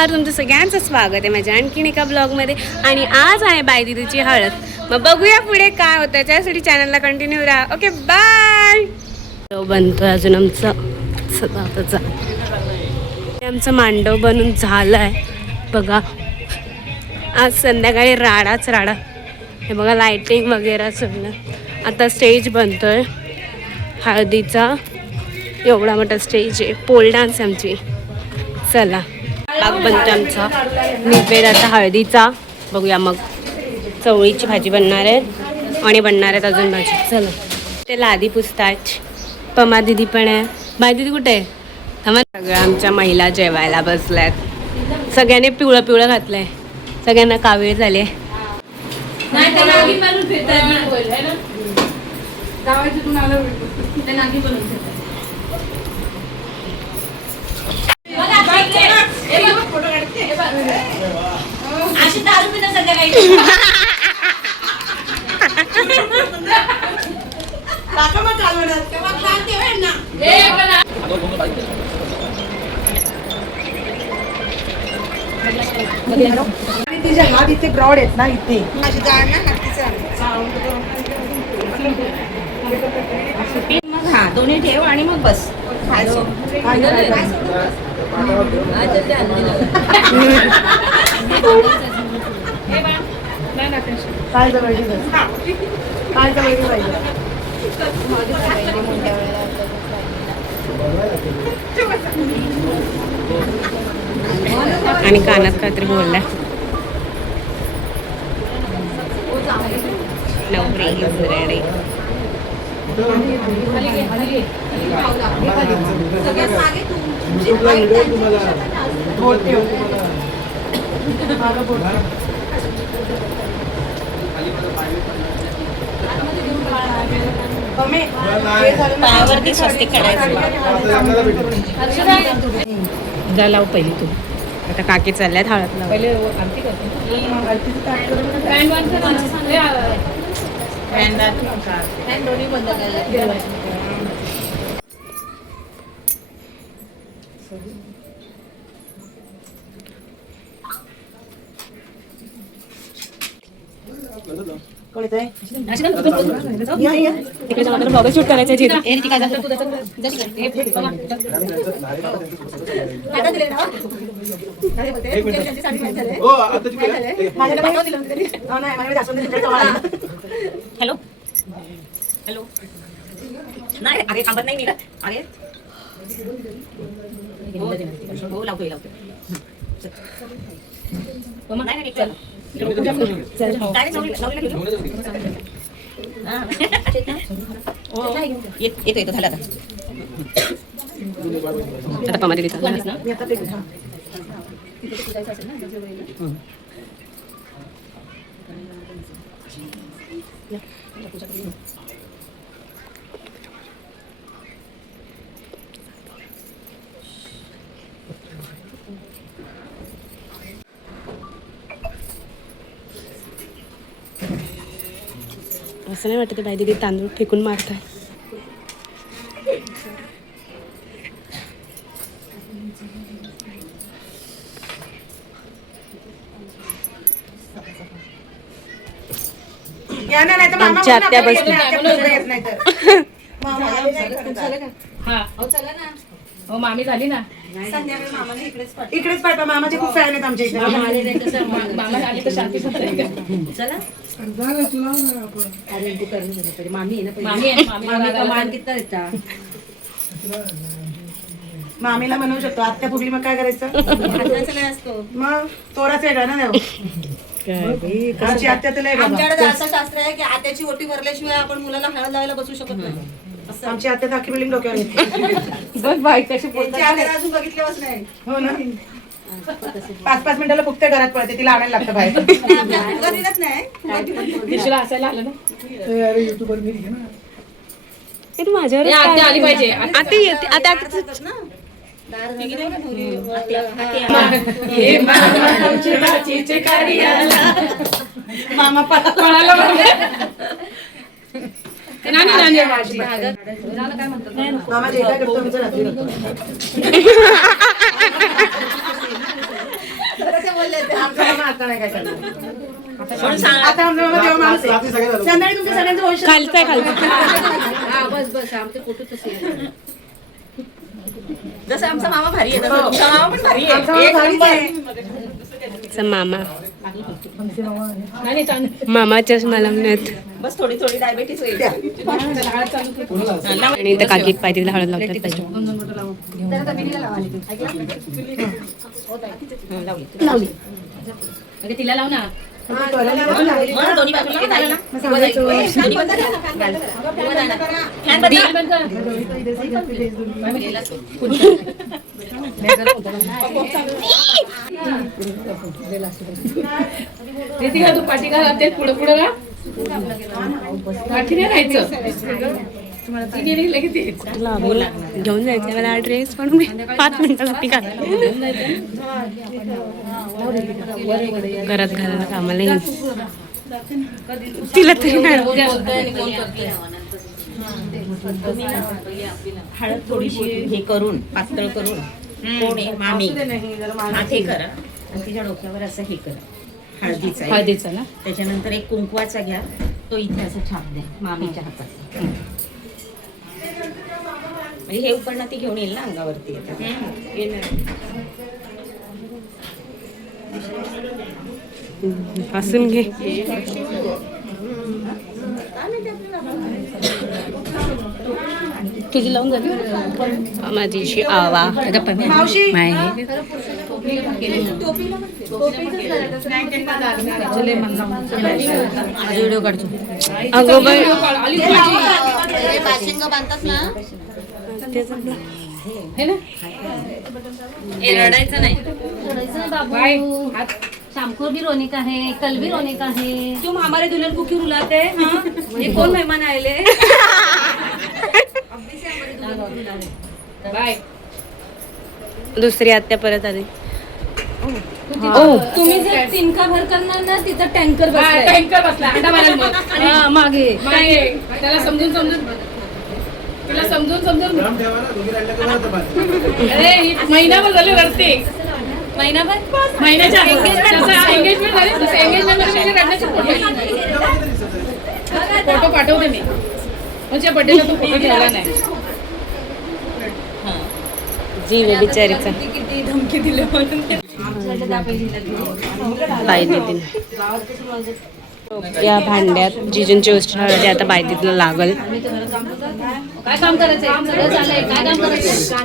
नमस्कार, तुमचं सगळ्यांचं स्वागत आहे माझ्या आणखीन एका ब्लॉगमध्ये. आणि आज आहे बायदीदीची हळद. मग बघूया पुढे काय होतं, त्यासाठी चॅनलला कंटिन्यू राहा. Okay bye. बनतोय अजून आमचं सदाचा. आमचं मांडव बनून झालं आहे बघा. आज संध्याकाळी राडाच राडा. हे बघा लाइटिंग वगैरे सगळं. आता स्टेज बनतोय हळदीचा. एवढा मोठा स्टेज आहे. पोल डान्स आमची. चला भाग बनतो आमचा निवेदाचा हळदीचा. बघूया मग. चवळीची भाजी बनणार आहे आणि बनणार आहेत अजून भाजी. चला ते लादी पुसताच. पमा दिदी पण आहे. बाय दिदी कुठे आहे? थांबा. सगळ्या आमच्या महिला जेवायला बसल्यात. सगळ्यांनी पिवळं पिवळं घातलंय. सगळ्यांना कावीळ झाले. तिचे हात इथे ब्रॉड आहेत ना इथे. हा दोन्ही ठेव आणि मग बस. काय जवळची काय जवळची पाहिजे. आणि कानात काहीतरी बोलला. नवरी पायावरती स्वस्तिक काढायचं. जा लाव पहिली तू. आता काकी चालल्यात हळद लाव. दोन्ही बंद करायला. तिकडे ब्लॉग शूट करायचं. Hello hello. नाही अरे थांबत नाही मी. अरे हो लावतोय लावतोय. येतो झालं आता पमा दिदी असं नाही वाटत बाई दिदी तांदूळ फेकून मारताय. आमच्या आत्या बसल्या. हो मामी झाली ना. इकडेच पाठवा. मामाचे खूप फॅन आहेत आमच्या इथे. मामा आली तर शांती चला. मामीला म्हणू शकतो. आत्या फुगली मग काय करायचं. मग तोराच वेगळा ना देव. आमची आत्या तर आमच्याकडे असं शास्त्र आहे की आत्याची ओटी भरल्याशिवाय आपण मुलाला हळद लावायला बसू शकत नाही. आमची आत्या अख्खी बिल्डिंग डोक्यावर येते. अजून बघितल्याच नाही. हो ना. 5-5 मिनिटाला फुगते घरात पळते. तिला आणायला लागतं बाहेर. हसायला आलं ना. तू माझ्यावर आली पाहिजे. आता मामा पळाला. मामा जे काय करतो आमचं रात्री आमचा मामा आता नाही काय करणार. म्हणून सांग. आता आमचा मामा देव माणूस आहे. संध्याकाळी तुमच्या सगळ्यांचं वंश खालचा खालचा जसं आमचा मामा भारी आहे तसं तुमचा मामा पण भारी आमचा आहे. मामा एक भारीच आहे. चा मामा मामा चष्मा लावण्यात बस थोडी थोडी डायबिटीस होईल. आणि इथं काकी पाय तिला हळद लावतात पाहिजे. तिला लाव ना. मग दोन्ही बाजूला घाल ना. दोन्ही बाजूला घाल. फॅन बंद कर. तू पाठी घाल ते पुढे पुढे का पाठी नाही राहायचं. घेऊन जायचं मला ड्रेस पण मी 5 मिनिटासाठी घातला घरात घालायला कामाला येईल तिला तरी नाही हळद थोडीशी हे करून पातळ करून कोण आहे मामी हात हे करा आणि तिच्या डोक्यावर असं हे करा हळदीचा आहे. हळदीचा ना. त्याच्यानंतर एक कुंकवाचा घ्या तो इथे असं छाप द्या मामीच्या हातात. म्हणजे हे उपकरण ती घेऊन येईल ना अंगावरती आता. हसून घे तुझी लावून झाली माझी आवा मावशी व्हिडिओ काढतो. अगो बाई है ना. रडायचं नाही. शामखोर भी रोनिक आहे, कल भी रोनिक आहे. तुम हमारे दुल्हन को क्यों रुलाते हैं? ये कौन मेहमान आए? बाय. दुसरी आत्या परत आली तुम्ही जर तिनका भर करणार ना तिथं टँकर बसला अंडा मारायला मग. मागे त्याला समजून तिला समजून अरे महिनाभर झाले रडते. महिन्याच्या एंगेजमेंट झाली. एंगेजमेंट फोटो पाठवते मी. म्हणजे बर्थडेला तू फोटो ठेवला नाही. जीव आहे बिचारीचा किती धमकी दिली म्हणून बायदीतील या भांड्यात जिजूंची उष्ट हळदी आता बायदीतला लागल. काय काम करायचंय? सगळं झालंय. काय काम करायचंय?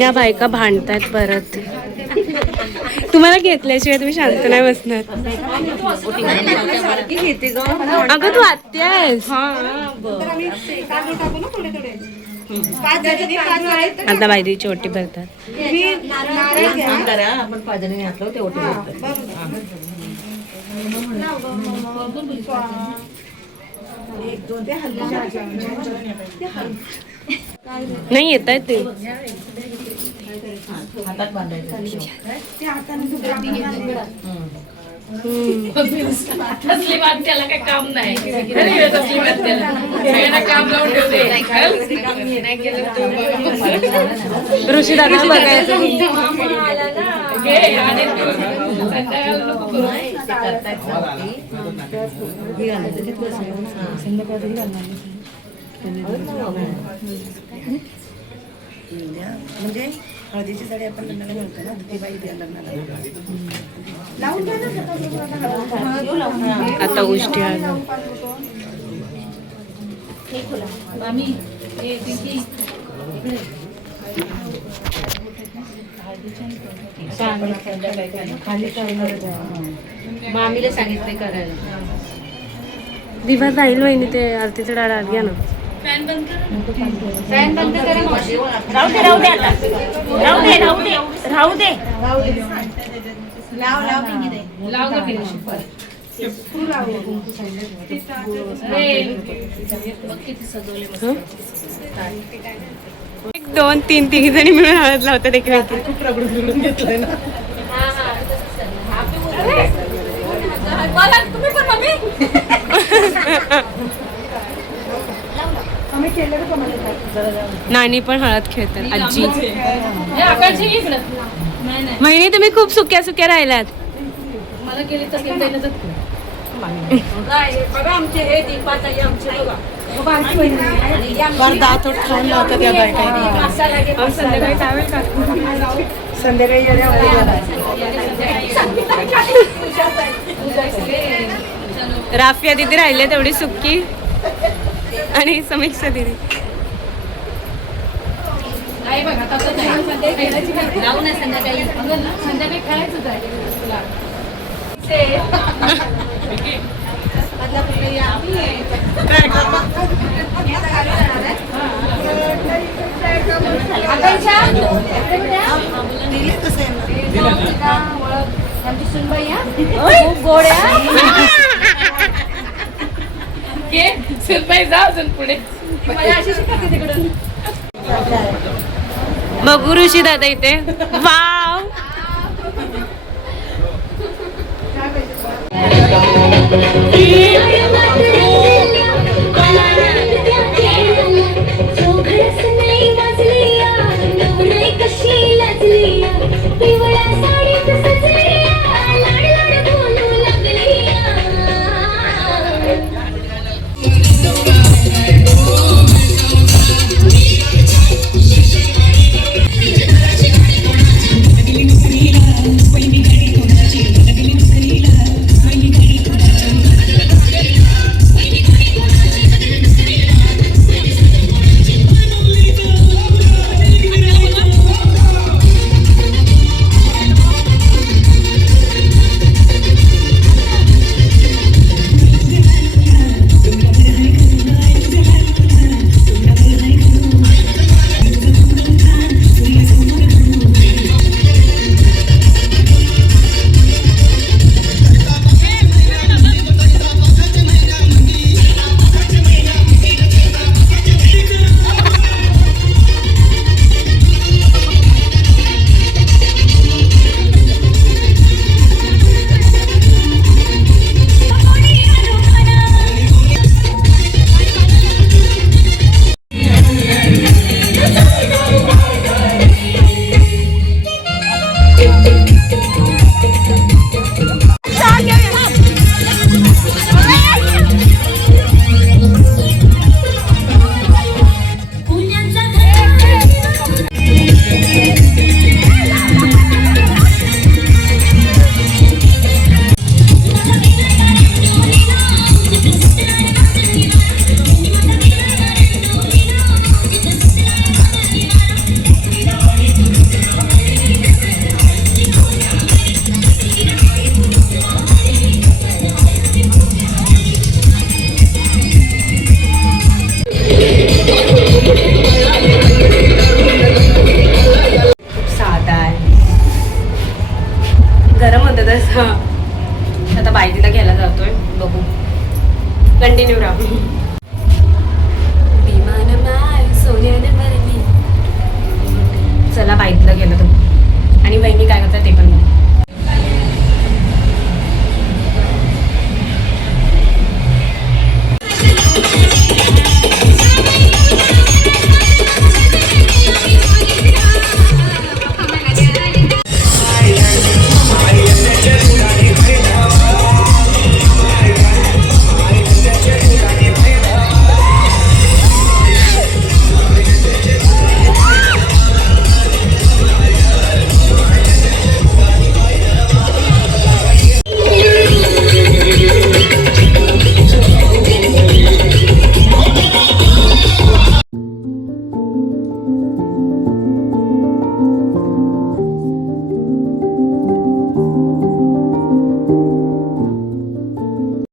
या बायका भांडतायत परत. तुम्हाला घेतल्याशिवाय तुम्ही शांत नाही बसणार. अगं तू आत्या आहेस. आता बायदीची ओटी भरतात. करा आपण 5 जणी घातलो ते ओटी नाही येत आहे ते हातात बांधायचं. तसली बात त्याला काय काम नाही. तसली बात त्याला सगळ्यांना काम लावून ठेवते. ऋषी दादा बघायचं म्हणजे हळदीची साडी आपण लग्नाला घालतो ना ती बाई द्या लग्नाला. आता गोष्टी आहे. मामीला सांगितले करायला. दिवा जाईल वहिनी ते आरतीचा डाळ आली ना. फॅन बंद करा. राहू दे आता. राहू दे. लाव का किती? 1 2 3 तिघी जणी मिळून हळद लावतात एकमेकी. खूप रगडून घेतलंय ना. तुम्ही पण मम्मी. नानी पण हळद खेळतात आजी. हे आकाशी इकडं. नाही नाही वहिनी तुम्ही खूप सुक्या सुक्या राहिलात. मला गेली तर घेऊन जाईन तर. बघा आमचे हे दीपाताई आमचे बघा. फार दात खाऊन लावतात या बायका. संध्याकाळी टावेल का? संध्याकाळी गेल्यावर राफिया दिदी राहिले तेवढी सुक्की आणि समीक्षा दिदी. नाही बघा तसं नाही. जाऊ ना संध्याकाळी. संध्याकाळी खेळायचंच आहे तुला. दिले तसे बघू ऋषी दादा इथे. वाव